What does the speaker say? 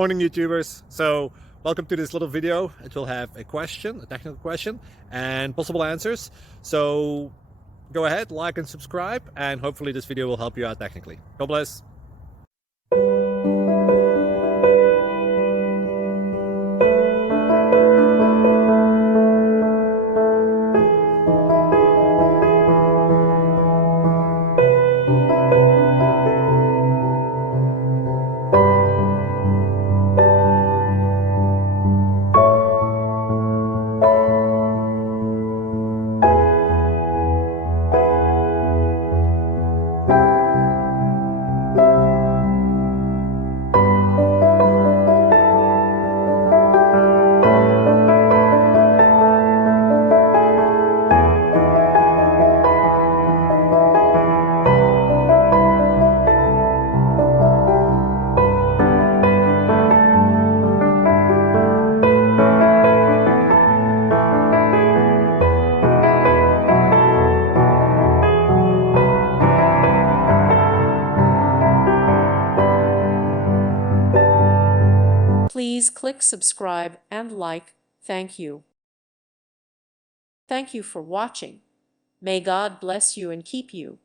Morning, YouTubers. So welcome to this little video. It will have a question, a technical question, and possible answers. So go ahead, like and subscribe, and hopefully this video will help you out technically. God bless. Please click subscribe and like. Thank you. Thank you for watching. May God bless you and keep you.